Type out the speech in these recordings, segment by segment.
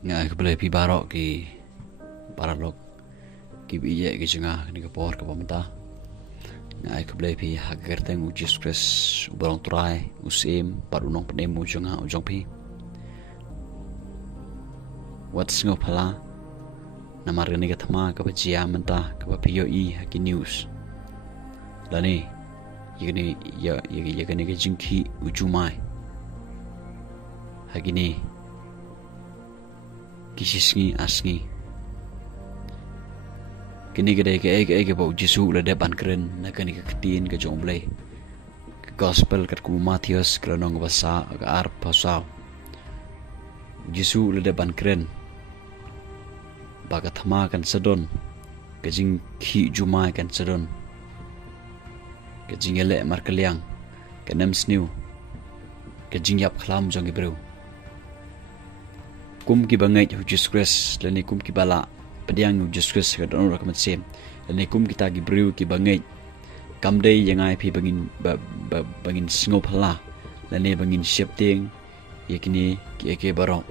Nga boleh pi barok ki baralok ki biye ki jengah ni ke por ke pamenta. Nga boleh pi hagar teng ujis kres ubarong turai usim parunong penemu jengah ujong pi. Wat sngewphylla namar ni ke thama ke bajia menta ke piyo I haki news. Lani yagni yagni ke jingki ujumai. Hagini kisisngi asngi kini gede ke bau Jesu la depan keren na kani ke ketin ke jomble ke gospel kat ku Matius kranong basa ke ar pasau Jesu la depan keren baga thama kan sedon ke jing khi jumai kan sedon ke jing ele mar kaliang ke nem sniu ke jing yap khlam jong ibru kum ki bangai hu Jesus lani kum ki bala pediang hu Jesus ka don rakamat sem lani kum kita gi briu ki bangai kam dei yangai phi bangin sngewphylla lani bangin shepting yakini ki eke baro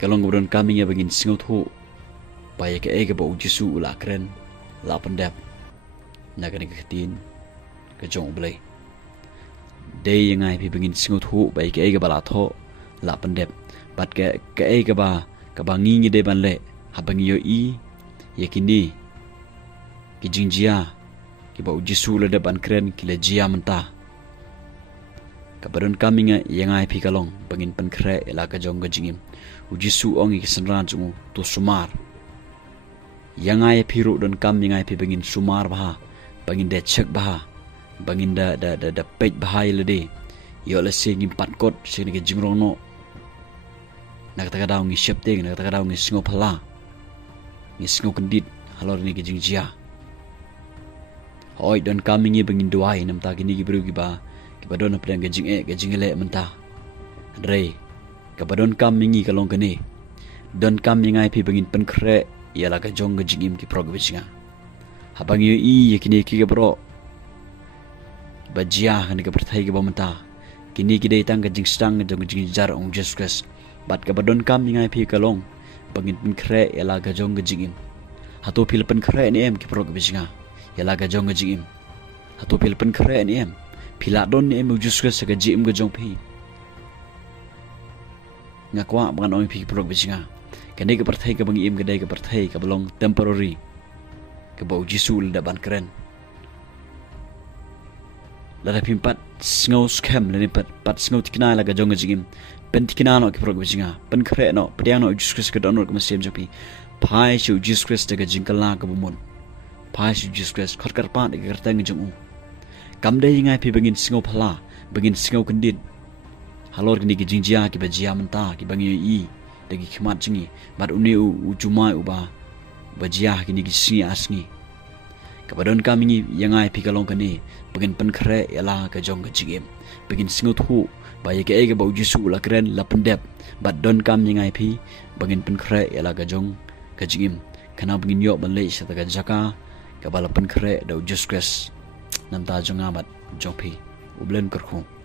kalong gudon kami ya bangin sngewthu ba yake eke ba ujisu la kren la pandap nagani ketin ke jong blai dei yangai phi bangin sngewthu ba yake eke bala tho la pandep bat ke kaba ngi de ban le habang yo I yakini ki jingjia ki ba ujisu la de ban kren ki le jia menta kabaron kaminga yangai phi kalong bangin pynkhreh ela ka jong ga jingim ujisu ongi ki sanran jungu to sumar yangai phi ru don kam yangai phi bangin sumar bah bangin de chek bah bangin da pej bah ile de yo le se ngim pat kot se ni ke jingrong no nakatagadaw ngi shepting nakatagadaw ngi sngewphylla ngi sngewkendit halor ni kijing jia hoi don kami ngi bangduwai namta kini gibru giba don apdang gajing ele menta hynrei kabadon kami ngi kalong kene don kami ngai pi bangin pynkhreh yala ka jong gajingim ki prog bichinga habang yo I yakini ki gebro bajia hani ka perthai ki bomenta kini ki dei tang gajing stang jong gajing jar ong Jesus bat kabadon kam ngai phi kalong bangin pynkhreh ela ga jong gajingim hato phil pynkhreh ni em ki prog bichinga ela ga jong gajingim hato phil pynkhreh ni em phila don ni em Jesus ga jim ga jong phi ngakwa bangan ong phi prog bichinga kani ka perthai ka bangi em ga dai ka perthai ka belong temporary ka bau jisul da ban keren lada pimpat sngau scam lani pat sngau tikna la ga jong gajingim pentikina no ki prog bichinga pynkhreh no pediang no Jesus ka donor ka masem jopi phai shu Jesus daga jingkala ka bumun phai shu Jesus khotkar pa de gartang jong kam dei ngai phi bangin sngewphylla bangin sngewkendit halor kini ki jingjia ki bajia menta ki bangi I dagi khmat jingi bat uni ujumai uba bajia kini ki singi asngi kabadon kami yangai phi kalong kani bangin pynkhreh ela ka jong ka jingim bangin sngewthu ba yake ege ba ujisu la kren la pendep bat don kam yangai phi bangin pynkhreh ela ka jong ka jingim kana bangin yo ban le sata ka jaka ka bala pynkhreh da Jesus namta jonga bat jong phi ublen karkhu